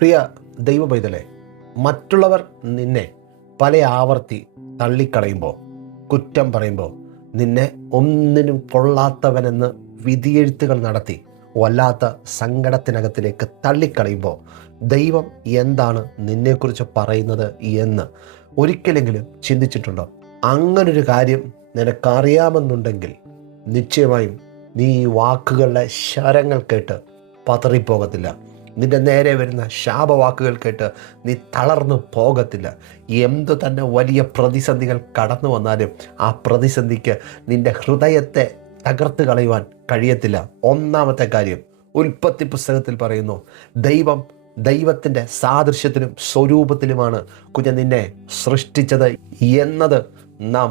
പ്രിയ ദൈവ പൈതലേ, മറ്റുള്ളവർ നിന്നെ പല ആവർത്തി തള്ളിക്കളയുമ്പോൾ, കുറ്റം പറയുമ്പോൾ, നിന്നെ ഒന്നിനും കൊള്ളാത്തവനെന്ന് വിധിയെഴുത്തുകൾ നടത്തി വല്ലാത്ത സങ്കടത്തിനകത്തിലേക്ക് തള്ളിക്കളയുമ്പോൾ ദൈവം എന്താണ് നിന്നെക്കുറിച്ച് പറയുന്നത് എന്ന് ഒരിക്കലെങ്കിലും ചിന്തിച്ചിട്ടുണ്ടോ? അങ്ങനൊരു കാര്യം നിനക്കറിയാമെന്നുണ്ടെങ്കിൽ നിശ്ചയമായും നീ ഈ വാക്കുകളുടെ ശരങ്ങൾ കേട്ട് പതറിപ്പോകത്തില്ല. നിന്റെ നേരെ വരുന്ന ശാപവാക്കുകൾ കേട്ട് നീ തളർന്നു പോകത്തില്ല. എന്തു തന്നെ വലിയ പ്രതിസന്ധികൾ കടന്നു വന്നാലും ആ പ്രതിസന്ധിക്ക് നിന്റെ ഹൃദയത്തെ തകർത്ത് കളയുവാൻ കഴിയത്തില്ല. ഒന്നാമത്തെ കാര്യം, ഉൽപ്പത്തി പുസ്തകത്തിൽ പറയുന്നു, ദൈവത്തിൻ്റെ സാദൃശ്യത്തിലും സ്വരൂപത്തിലുമാണ് നിന്നെ സൃഷ്ടിച്ചത് എന്നത് നാം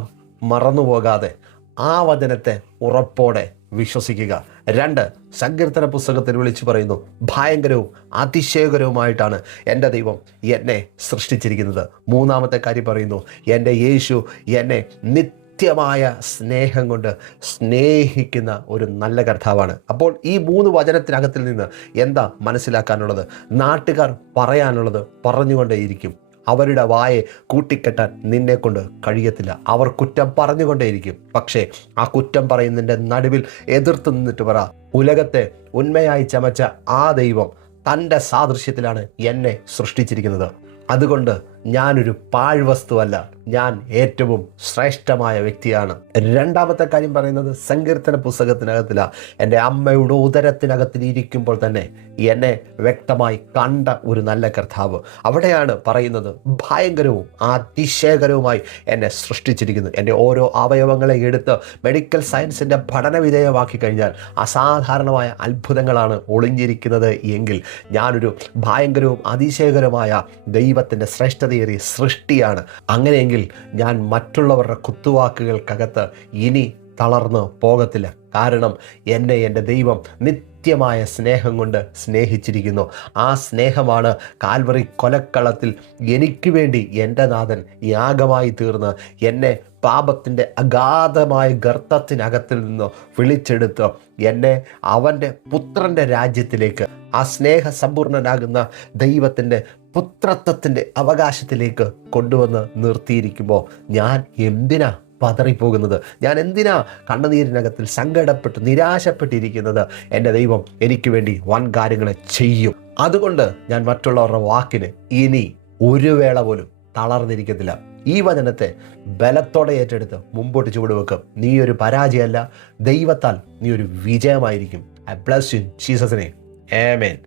മറന്നുപോകാതെ ആ വചനത്തെ ഉറപ്പോടെ വിശ്വസിക്കുക. 2, സങ്കീർത്തന പുസ്തകത്തിൽ വിളിച്ചു പറയുന്നു, ഭയങ്കരവും അതിശയകരവുമായിട്ടാണ് എൻ്റെ ദൈവം എന്നെ സൃഷ്ടിച്ചിരിക്കുന്നത്. 3-ാമത്തെ കാര്യം പറയുന്നു, എൻ്റെ യേശു എന്നെ നിത്യമായ സ്നേഹം കൊണ്ട് സ്നേഹിക്കുന്ന ഒരു നല്ല കർത്താവാണ്. അപ്പോൾ ഈ 3 വചനത്തിനകത്തിൽ നിന്ന് എന്താ മനസ്സിലാക്കാനുള്ളത്? നാട്ടുകാർ പറയാനുള്ളത് പറഞ്ഞുകൊണ്ടേയിരിക്കും. അവരുടെ വായെ കൂട്ടിക്കെട്ടാൻ നിന്നെക്കൊണ്ട് കഴിയത്തില്ല. അവർ കുറ്റം പറഞ്ഞുകൊണ്ടേയിരിക്കും. പക്ഷേ ആ കുറ്റം പറയുന്നതിൻ്റെ നടുവിൽ എതിർത്ത് നിന്നിട്ട് പറ, ഉലകത്തെ ഉണ്മയായി ചമച്ച ആ ദൈവം തൻ്റെ സാദൃശ്യത്തിലാണ് എന്നെ സൃഷ്ടിച്ചിരിക്കുന്നത്. അതുകൊണ്ട് ഞാനൊരു പാഴ്വസ്തുവല്ല, ഞാൻ ഏറ്റവും ശ്രേഷ്ഠമായ വ്യക്തിയാണ്. 2-ാമത്തെ കാര്യം പറയുന്നത് സങ്കീർത്തന പുസ്തകത്തിനകത്തിലാണ്. എൻ്റെ അമ്മയുടെ ഉദരത്തിനകത്തിൽ ഇരിക്കുമ്പോൾ തന്നെ എന്നെ വ്യക്തമായി കണ്ട ഒരു നല്ല കർത്താവ്. അവിടെയാണ് പറയുന്നത്, ഭയങ്കരവും അതിശയകരവുമായി എന്നെ സൃഷ്ടിച്ചിരിക്കുന്നു. എൻ്റെ ഓരോ അവയവങ്ങളെ എടുത്ത് മെഡിക്കൽ സയൻസിൻ്റെ പഠനവിധേയമാക്കി കഴിഞ്ഞാൽ അസാധാരണമായ അത്ഭുതങ്ങളാണ് ഒളിഞ്ഞിരിക്കുന്നത് എങ്കിൽ ഞാനൊരു ഭയങ്കരവും അതിശയകരമായ ദൈവത്തിൻ്റെ ശ്രേഷ്ഠതയേറിയ സൃഷ്ടിയാണ്. അങ്ങനെയെങ്കിൽ ഞാൻ മറ്റുള്ളവരുടെ കുത്തുവാക്കുകൾക്കകത്ത് ഇനി തളർന്ന് പോകത്തില്ല. കാരണം എന്നെ എൻ്റെ ദൈവം നിത്യമായ സ്നേഹം കൊണ്ട് സ്നേഹിച്ചിരിക്കുന്നു. ആ സ്നേഹമാണ് കാൽവറി കൊലക്കളത്തിൽ എനിക്ക് വേണ്ടി എൻ്റെ നാഥൻ യാഗമായി തീർന്ന് എന്നെ പാപത്തിൻ്റെ അഗാധമായ ഗർത്തത്തിനകത്തിൽ നിന്ന് വിളിച്ചെടുത്ത് എന്നെ അവൻ്റെ പുത്രൻ്റെ രാജ്യത്തിലേക്ക്, ആ സ്നേഹസമ്പൂർണനാകുന്ന ദൈവത്തിൻ്റെ പുത്രത്വത്തിൻ്റെ അവകാശത്തിലേക്ക് കൊണ്ടുവന്ന് നിർത്തിയിരിക്കുമ്പോൾ ഞാൻ എന്തിനാ പതറിപ്പോകുന്നത്? ഞാൻ എന്തിനാ കണ്ണുനീരിനകത്തിൽ സങ്കടപ്പെട്ട് നിരാശപ്പെട്ടിരിക്കുന്നത്? എൻ്റെ ദൈവം എനിക്ക് വേണ്ടി വൻ കാര്യങ്ങളെ ചെയ്യും. അതുകൊണ്ട് ഞാൻ മറ്റുള്ളവരുടെ വാക്കിന് ഇനി ഒരു വേള പോലും തളർന്നിരിക്കത്തില്ല. ഈ വചനത്തെ ബലത്തോടെ ഏറ്റെടുത്ത് മുമ്പോട്ട് ചുവടുവെക്കും. നീ ഒരു പരാജയമല്ല, ദൈവത്താൽ നീ ഒരു വിജയമായിരിക്കും. I bless you in Jesus name. Amen.